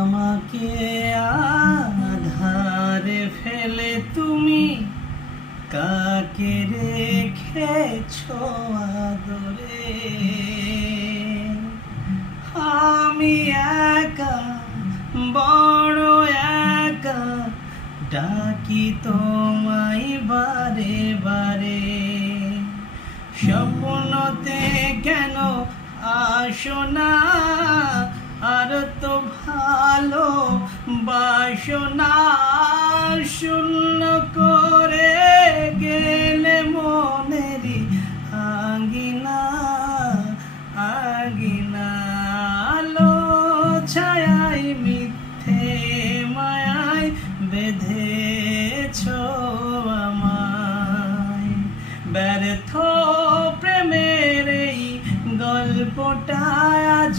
আমাকে আধারে ফেলে তুমি কাকে রেখেছো আদরে? আমি একা, বড় একা, ডাকি তোমায় বারে বারে। স্বপ্নতে কেন আসো না, আর তো ভালো বাসো না। শূন্য করে গেলে মনেরই আঙ্গিনা আঙ্গিনা। আলো ছায়ায় মিথ্যে মায়ায় বেঁধেছো আমায়। ব্যর্থ প্রেমের এই গল্পটা আজ